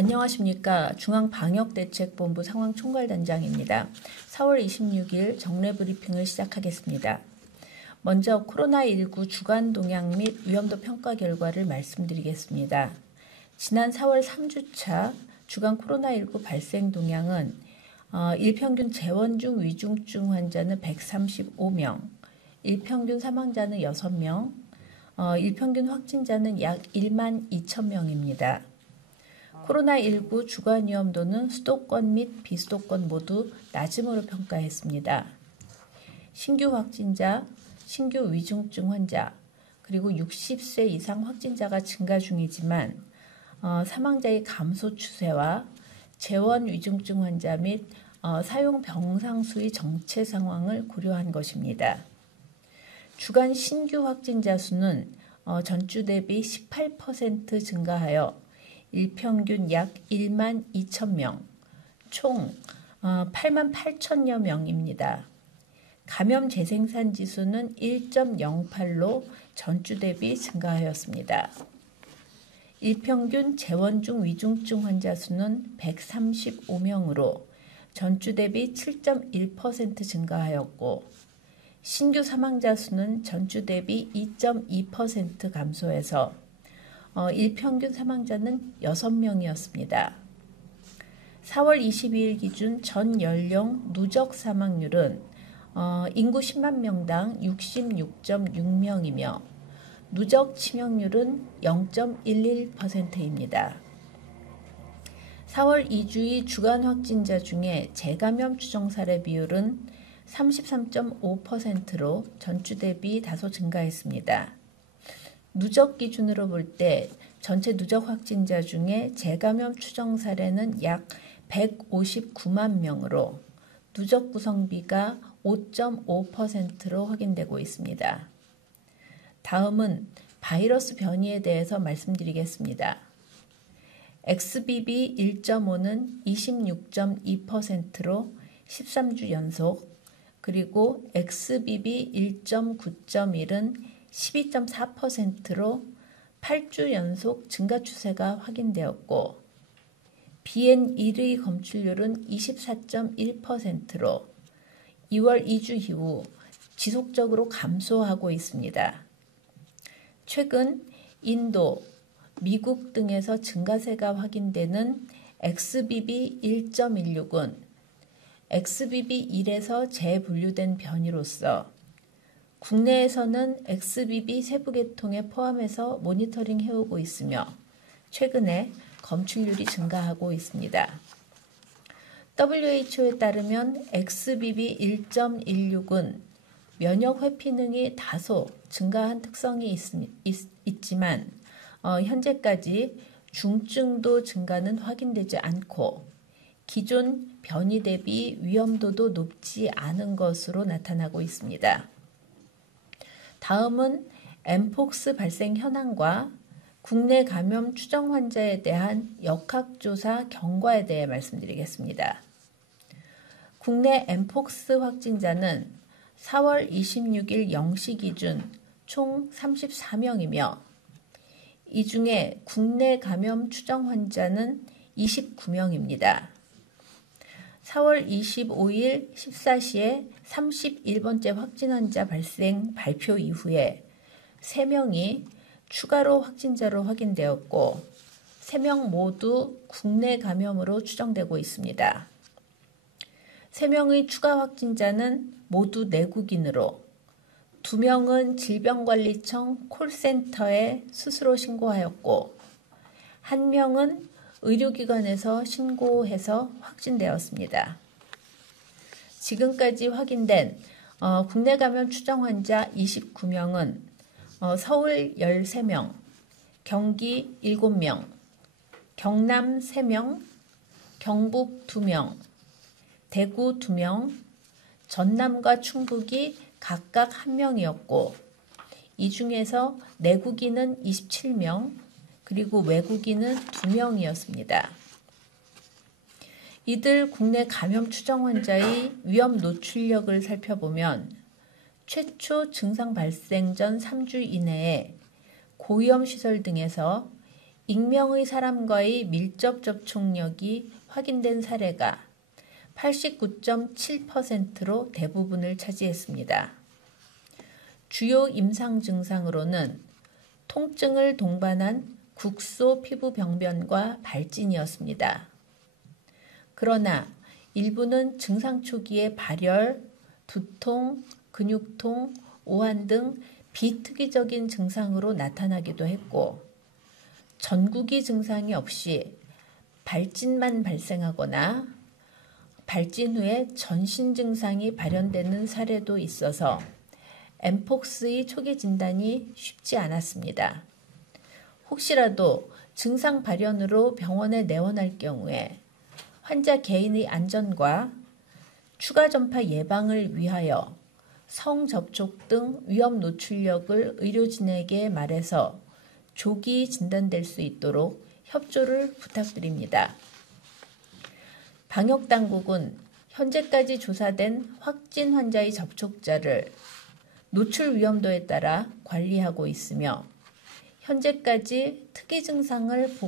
안녕하십니까. 중앙방역대책본부 상황총괄단장입니다. 4월 26일 정례 브리핑을 시작하겠습니다. 먼저 코로나19 주간 동향 및 위험도 평가 결과를 말씀드리겠습니다. 지난 4월 3주차 주간 코로나19 발생 동향은 일평균 재원 중 위중증 환자는 135명, 일평균 사망자는 6명, 일평균 확진자는 약 1만 2천 명입니다. 코로나19 주간 위험도는 수도권 및 비수도권 모두 낮음으로 평가했습니다. 신규 확진자, 신규 위중증 환자, 그리고 60세 이상 확진자가 증가 중이지만 사망자의 감소 추세와 재원 위중증 환자 및 사용 병상 수의 정체 상황을 고려한 것입니다. 주간 신규 확진자 수는 전주 대비 18% 증가하여 일평균 약 1만 2천 명, 총 8만 8천여 명입니다. 감염 재생산 지수는 1.08로 전주 대비 증가하였습니다. 일평균 재원 중 위중증 환자 수는 135명으로 전주 대비 7.1% 증가하였고 신규 사망자 수는 전주 대비 2.2% 감소해서 일평균 사망자는 6명이었습니다. 4월 22일 기준 전 연령 누적 사망률은 인구 10만 명당 66.6명이며 누적 치명률은 0.11%입니다. 4월 2주의 주간 확진자 중에 재감염 추정 사례 비율은 33.5%로 전주 대비 다소 증가했습니다. 누적 기준으로 볼 때 전체 누적 확진자 중에 재감염 추정 사례는 약 159만 명으로 누적 구성비가 5.5%로 확인되고 있습니다. 다음은 바이러스 변이에 대해서 말씀드리겠습니다. XBB 1.5는 26.2%로 13주 연속, 그리고 XBB 1.9.1은 12.4%로 8주 연속 증가 추세가 확인되었고 BN1의 검출률은 24.1%로 2월 2주 이후 지속적으로 감소하고 있습니다. 최근 인도, 미국 등에서 증가세가 확인되는 XBB 1.16은 XBB1에서 재분류된 변이로서 국내에서는 XBB 세부 계통에 포함해서 모니터링 해오고 있으며 최근에 검출률이 증가하고 있습니다. WHO에 따르면 XBB 1.16은 면역 회피능이 다소 증가한 특성이 있지만 현재까지 중증도 증가는 확인되지 않고 기존 변이 대비 위험도도 높지 않은 것으로 나타나고 있습니다. 다음은 엠폭스 발생 현황과 국내 감염 추정 환자에 대한 역학조사 경과에 대해 말씀드리겠습니다. 국내 엠폭스 확진자는 4월 26일 0시 기준 총 34명이며 이 중에 국내 감염 추정 환자는 29명입니다. 4월 25일 14시에 31번째 확진 환자 발생 발표 이후에 3명이 추가로 확진자로 확인되었고 3명 모두 국내 감염으로 추정되고 있습니다. 3명의 추가 확진자는 모두 내국인으로 2명은 질병관리청 콜센터에 스스로 신고하였고 1명은 의료기관에서 신고해서 확진되었습니다. 지금까지 확인된 국내 감염 추정 환자 29명은 서울 13명, 경기 7명, 경남 3명, 경북 2명, 대구 2명, 전남과 충북이 각각 1명이었고 이 중에서 내국인은 27명, 그리고 외국인은 2명이었습니다. 이들 국내 감염 추정 환자의 위험 노출력을 살펴보면 최초 증상 발생 전 3주 이내에 고위험 시설 등에서 익명의 사람과의 밀접 접촉력이 확인된 사례가 89.7%로 대부분을 차지했습니다. 주요 임상 증상으로는 통증을 동반한 국소 피부 병변과 발진이었습니다. 그러나 일부는 증상 초기에 발열, 두통, 근육통, 오한 등 비특이적인 증상으로 나타나기도 했고, 전구기 증상이 없이 발진만 발생하거나 발진 후에 전신 증상이 발현되는 사례도 있어서 엠폭스의 초기 진단이 쉽지 않았습니다. 혹시라도 증상 발현으로 병원에 내원할 경우에 환자 개인의 안전과 추가 전파 예방을 위하여 성접촉 등 위험 노출력을 의료진에게 말해서 조기 진단될 수 있도록 협조를 부탁드립니다. 방역당국은 현재까지 조사된 확진 환자의 접촉자를 노출 위험도에 따라 관리하고 있으며 현재까지 특이 증상을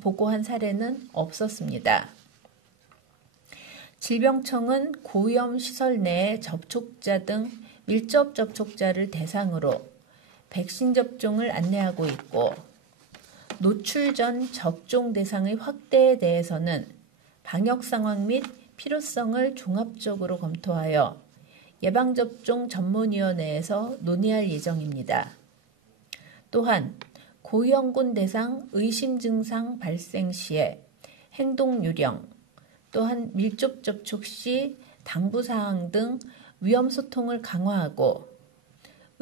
보고한 사례는 없었습니다. 질병청은 고위험 시설 내의 접촉자 등 밀접 접촉자를 대상으로 백신 접종을 안내하고 있고, 노출 전 접종 대상의 확대에 대해서는 방역 상황 및 필요성을 종합적으로 검토하여 예방접종 전문위원회에서 논의할 예정입니다. 또한 고위험군 대상 의심 증상 발생 시에 행동 요령, 또한 밀접 접촉 시 당부사항 등 위험 소통을 강화하고,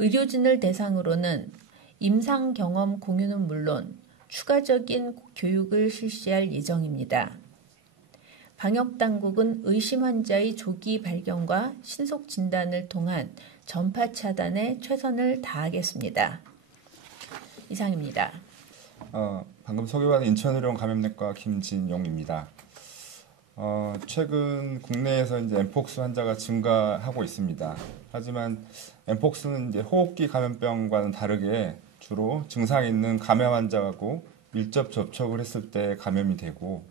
의료진을 대상으로는 임상 경험 공유는 물론 추가적인 교육을 실시할 예정입니다. 방역당국은 의심 환자의 조기 발견과 신속 진단을 통한 전파 차단에 최선을 다하겠습니다. 이상입니다. 방금 소개받은 인천의료원 감염내과 김진용입니다. 최근 국내에서 이제 엠폭스 환자가 증가하고 있습니다. 하지만 엠폭스는 이제 호흡기 감염병과는 다르게 주로 증상이 있는 감염 환자하고 밀접 접촉을 했을 때 감염이 되고,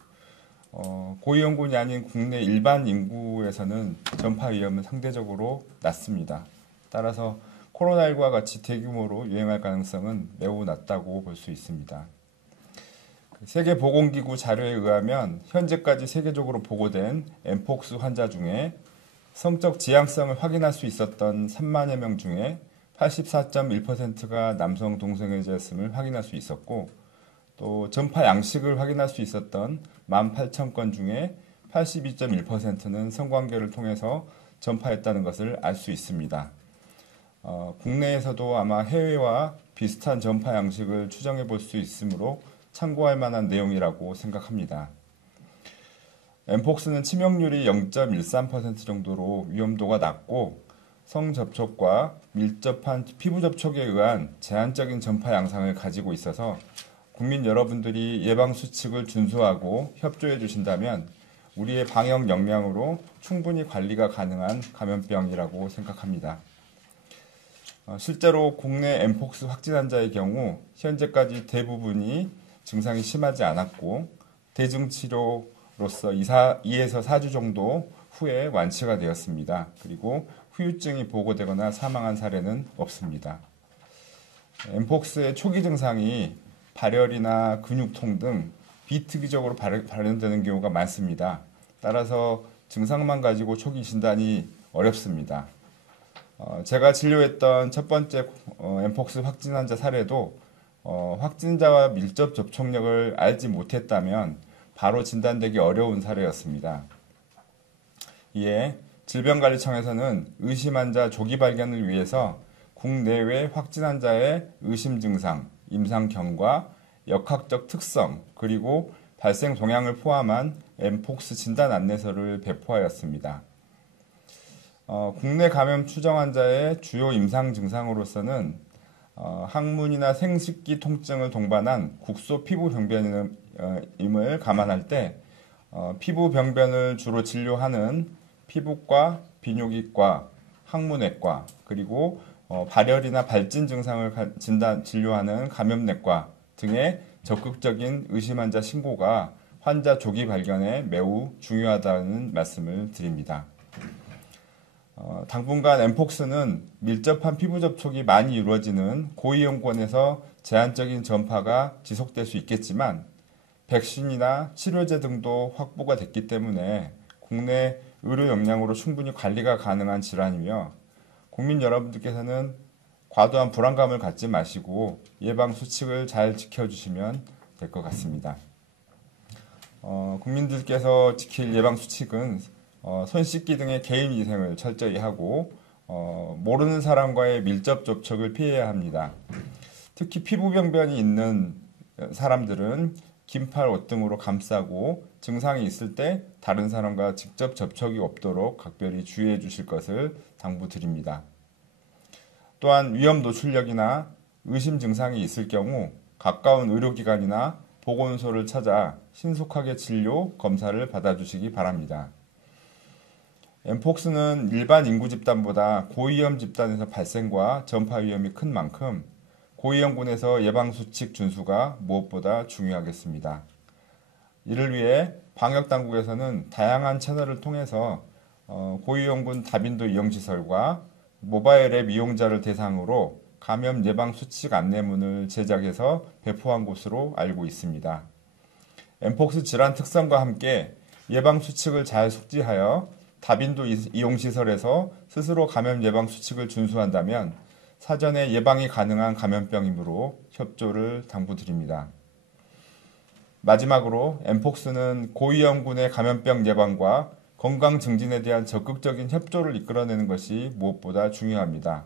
고위험군이 아닌 국내 일반 인구에서는 전파 위험은 상대적으로 낮습니다. 따라서 코로나19와 같이 대규모로 유행할 가능성은 매우 낮다고 볼 수 있습니다. 세계보건기구 자료에 의하면 현재까지 세계적으로 보고된 엠폭스 환자 중에 성적 지향성을 확인할 수 있었던 3만여 명 중에 84.1%가 남성 동성애자였음을 확인할 수 있었고, 또 전파 양식을 확인할 수 있었던 18,000건 중에 82.1%는 성관계를 통해서 전파했다는 것을 알 수 있습니다. 국내에서도 아마 해외와 비슷한 전파 양식을 추정해 볼 수 있으므로 참고할 만한 내용이라고 생각합니다. 엠폭스는 치명률이 0.13% 정도로 위험도가 낮고, 성접촉과 밀접한 피부 접촉에 의한 제한적인 전파 양상을 가지고 있어서 국민 여러분들이 예방수칙을 준수하고 협조해 주신다면 우리의 방역 역량으로 충분히 관리가 가능한 감염병이라고 생각합니다. 실제로 국내 엠폭스 확진 환자의 경우 현재까지 대부분이 증상이 심하지 않았고, 대증치료로서 2에서 4주 정도 후에 완치가 되었습니다. 그리고 후유증이 보고되거나 사망한 사례는 없습니다. 엠폭스의 초기 증상이 발열이나 근육통 등 비특이적으로 발현되는 경우가 많습니다. 따라서 증상만 가지고 초기 진단이 어렵습니다. 제가 진료했던 첫 번째 엠폭스 확진 환자 사례도 확진자와 밀접 접촉력을 알지 못했다면 바로 진단되기 어려운 사례였습니다. 이에 질병관리청에서는 의심 환자 조기 발견을 위해서 국내외 확진 환자의 의심 증상, 임상 경과, 역학적 특성, 그리고 발생 동향을 포함한 엠폭스 진단 안내서를 배포하였습니다. 국내 감염 추정 환자의 주요 임상 증상으로서는 항문이나 생식기 통증을 동반한 국소 피부 병변임을 감안할 때 피부 병변을 주로 진료하는 피부과, 비뇨기과, 항문외과, 그리고 발열이나 발진 증상을 진료하는 감염내과 등의 적극적인 의심 환자 신고가 환자 조기 발견에 매우 중요하다는 말씀을 드립니다. 당분간 엠폭스는 밀접한 피부 접촉이 많이 이루어지는 고위험군에서 제한적인 전파가 지속될 수 있겠지만 백신이나 치료제 등도 확보가 됐기 때문에 국내 의료 역량으로 충분히 관리가 가능한 질환이며 국민 여러분들께서는 과도한 불안감을 갖지 마시고 예방 수칙을 잘 지켜주시면 될 것 같습니다. 국민들께서 지킬 예방 수칙은 손 씻기 등의 개인 위생을 철저히 하고 모르는 사람과의 밀접 접촉을 피해야 합니다. 특히 피부병변이 있는 사람들은 긴팔 옷 등으로 감싸고 증상이 있을 때 다른 사람과 직접 접촉이 없도록 각별히 주의해 주실 것을 당부드립니다. 또한 위험 노출력이나 의심 증상이 있을 경우 가까운 의료기관이나 보건소를 찾아 신속하게 진료, 검사를 받아주시기 바랍니다. 엠폭스는 일반 인구 집단보다 고위험 집단에서 발생과 전파 위험이 큰 만큼 고위험군에서 예방수칙 준수가 무엇보다 중요하겠습니다. 이를 위해 방역당국에서는 다양한 채널을 통해서 고위험군 다빈도 이용시설과 모바일 앱 이용자를 대상으로 감염 예방수칙 안내문을 제작해서 배포한 것으로 알고 있습니다. 엠폭스 질환 특성과 함께 예방수칙을 잘 숙지하여 다빈도 이용시설에서 스스로 감염 예방수칙을 준수한다면 사전에 예방이 가능한 감염병이므로 협조를 당부드립니다. 마지막으로 엠폭스는 고위험군의 감염병 예방과 건강 증진에 대한 적극적인 협조를 이끌어내는 것이 무엇보다 중요합니다.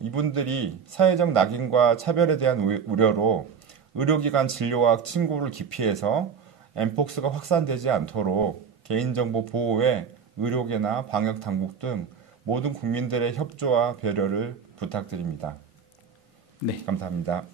이분들이 사회적 낙인과 차별에 대한 우려로 의료기관 진료와 친구를 기피해서 엠폭스가 확산되지 않도록 개인정보 보호에 의료계나 방역당국 등 모든 국민들의 협조와 배려를 부탁드립니다. 네. 감사합니다.